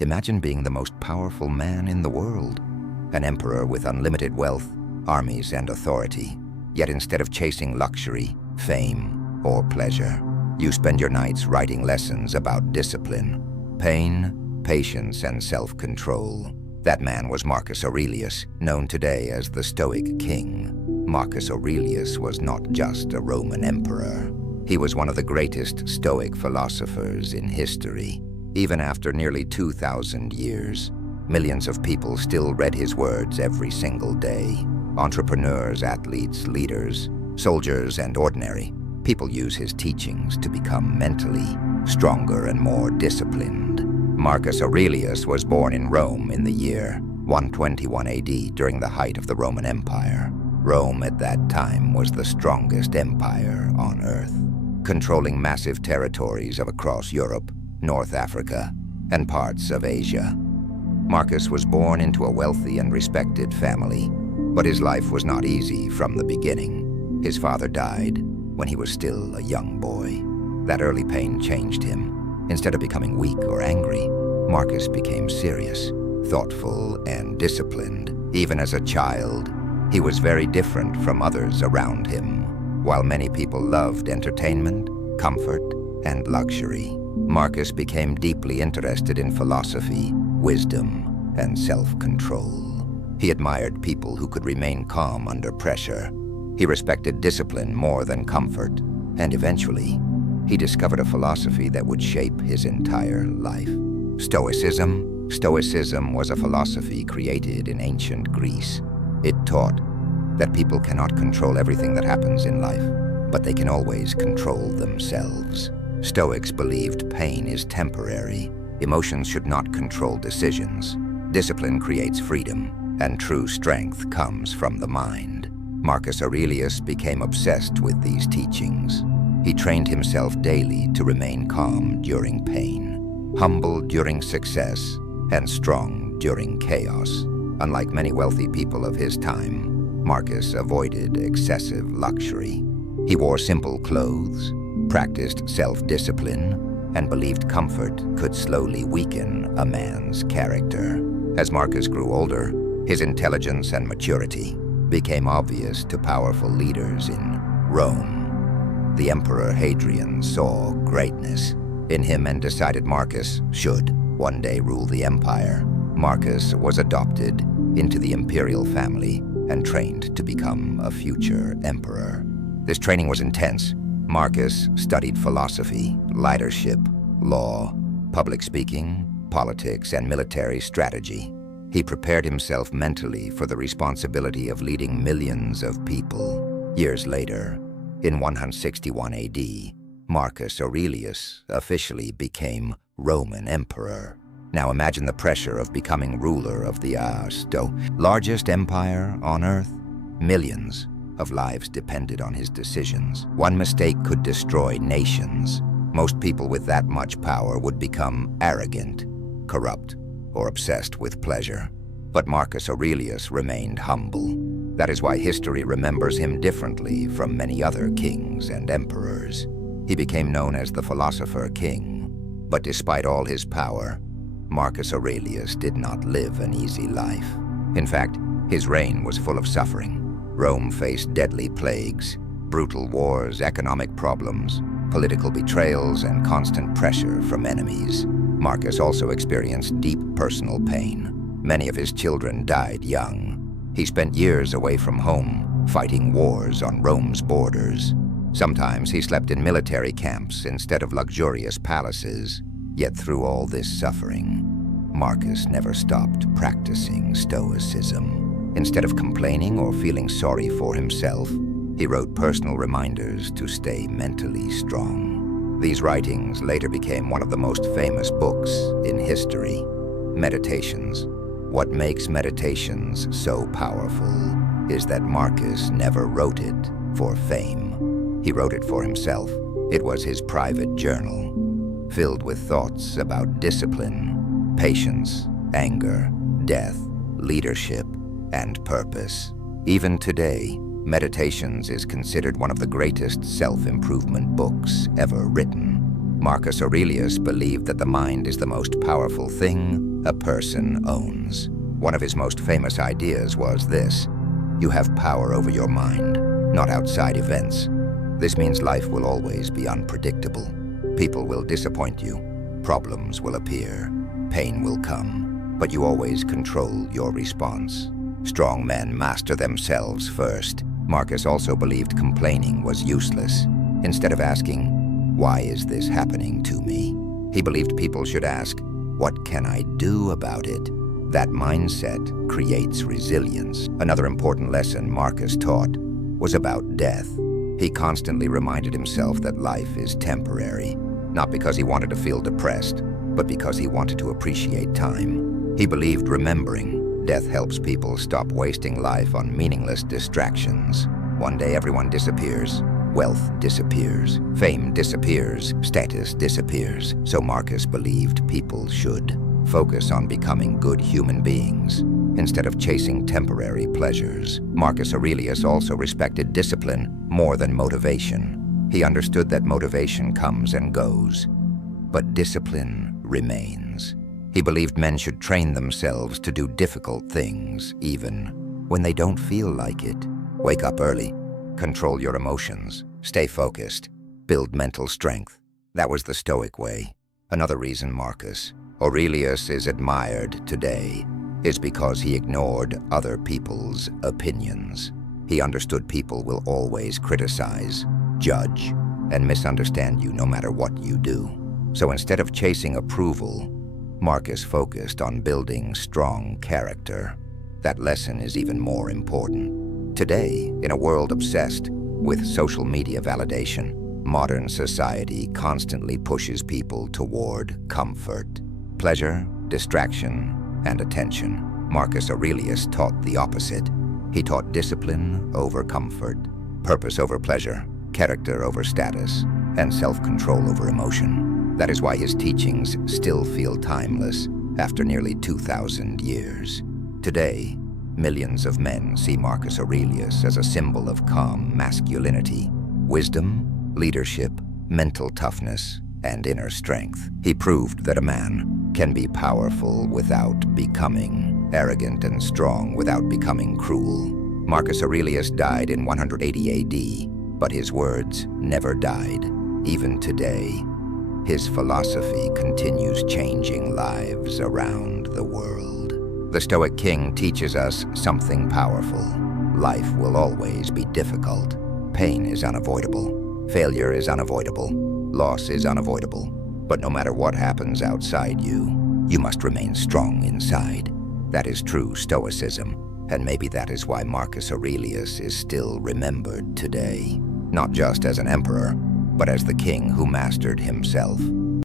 Imagine being the most powerful man in the world, an emperor with unlimited wealth, armies, and authority. Yet instead of chasing luxury, fame, or pleasure, you spend your nights writing lessons about discipline, pain, patience, and self-control. That man was Marcus Aurelius, known today as the Stoic King. Marcus Aurelius was not just a Roman emperor. He was one of the greatest Stoic philosophers in history. Even after nearly 2,000 years, millions of people still read his words every single day. Entrepreneurs, athletes, leaders, soldiers, and ordinary people use his teachings to become mentally stronger and more disciplined. Marcus Aurelius was born in Rome in the year 121 AD during the height of the Roman Empire. Rome at that time was the strongest empire on earth, controlling massive territories of across Europe, North Africa, and parts of Asia. Marcus was born into a wealthy and respected family, but his life was not easy from the beginning. His father died when he was still a young boy. That early pain changed him. Instead of becoming weak or angry, Marcus became serious, thoughtful, and disciplined. Even as a child, he was very different from others around him. While many people loved entertainment, comfort, and luxury, Marcus became deeply interested in philosophy, wisdom, and self-control. He admired people who could remain calm under pressure. He respected discipline more than comfort, and eventually, he discovered a philosophy that would shape his entire life. Stoicism. Stoicism was a philosophy created in ancient Greece. It taught that people cannot control everything that happens in life, but they can always control themselves. Stoics believed pain is temporary. Emotions should not control decisions. Discipline creates freedom, and true strength comes from the mind. Marcus Aurelius became obsessed with these teachings. He trained himself daily to remain calm during pain, humble during success, and strong during chaos. Unlike many wealthy people of his time, Marcus avoided excessive luxury. He wore simple clothes, practiced self-discipline, and believed comfort could slowly weaken a man's character. As Marcus grew older, his intelligence and maturity became obvious to powerful leaders in Rome. The Emperor Hadrian saw greatness in him and decided Marcus should one day rule the empire. Marcus was adopted into the imperial family and trained to become a future emperor. This training was intense. Marcus studied philosophy, leadership, law, public speaking, politics, and military strategy. He prepared himself mentally for the responsibility of leading millions of people. Years later, in 161 AD, Marcus Aurelius officially became Roman emperor. Now imagine the pressure of becoming ruler of the largest empire on earth. Millions of lives depended on his decisions. One mistake could destroy nations. Most people with that much power would become arrogant, corrupt, or obsessed with pleasure. But Marcus Aurelius remained humble. That is why history remembers him differently from many other kings and emperors. He became known as the Philosopher King. But despite all his power, Marcus Aurelius did not live an easy life. In fact, his reign was full of suffering. Rome faced deadly plagues, brutal wars, economic problems, political betrayals, and constant pressure from enemies. Marcus also experienced deep personal pain. Many of his children died young. He spent years away from home, fighting wars on Rome's borders. Sometimes he slept in military camps instead of luxurious palaces. Yet through all this suffering, Marcus never stopped practicing Stoicism. Instead of complaining or feeling sorry for himself, he wrote personal reminders to stay mentally strong. These writings later became one of the most famous books in history. Meditations. What makes meditations so powerful is that Marcus never wrote it for fame. He wrote it for himself. It was his private journal, filled with thoughts about discipline, patience, anger, death, leadership, and purpose. Even today, Meditations is considered one of the greatest self-improvement books ever written. Marcus Aurelius believed that the mind is the most powerful thing a person owns. One of his most famous ideas was this: you have power over your mind, not outside events. This means life will always be unpredictable. People will disappoint you, problems will appear, pain will come, but you always control your response. Strong men master themselves first. Marcus also believed complaining was useless. Instead of asking, "Why is this happening to me?" he believed people should ask, "What can I do about it?" That mindset creates resilience. Another important lesson Marcus taught was about death. He constantly reminded himself that life is temporary, not because he wanted to feel depressed, but because he wanted to appreciate time. He believed remembering death helps people stop wasting life on meaningless distractions. One day everyone disappears. Wealth disappears. Fame disappears. Status disappears. So Marcus believed people should focus on becoming good human beings instead of chasing temporary pleasures. Marcus Aurelius also respected discipline more than motivation. He understood that motivation comes and goes, but discipline remains. He believed men should train themselves to do difficult things, even when they don't feel like it. Wake up early, control your emotions, stay focused, build mental strength. That was the Stoic way. Another reason Marcus Aurelius is admired today is because he ignored other people's opinions. He understood people will always criticize, judge, and misunderstand you no matter what you do. So instead of chasing approval, Marcus focused on building strong character. That lesson is even more important. Today, in a world obsessed with social media validation, modern society constantly pushes people toward comfort, pleasure, distraction, and attention. Marcus Aurelius taught the opposite. He taught discipline over comfort, purpose over pleasure, character over status, and self-control over emotion. That is why his teachings still feel timeless after nearly 2,000 years. Today, millions of men see Marcus Aurelius as a symbol of calm masculinity, wisdom, leadership, mental toughness, and inner strength. He proved that a man can be powerful without becoming arrogant and strong without becoming cruel. Marcus Aurelius died in 180 AD, but his words never died. Even today, his philosophy continues changing lives around the world. The Stoic King teaches us something powerful. Life will always be difficult. Pain is unavoidable. Failure is unavoidable. Loss is unavoidable. But no matter what happens outside you, you must remain strong inside. That is true Stoicism, and maybe that is why Marcus Aurelius is still remembered today. Not just as an emperor, but as the king who mastered himself.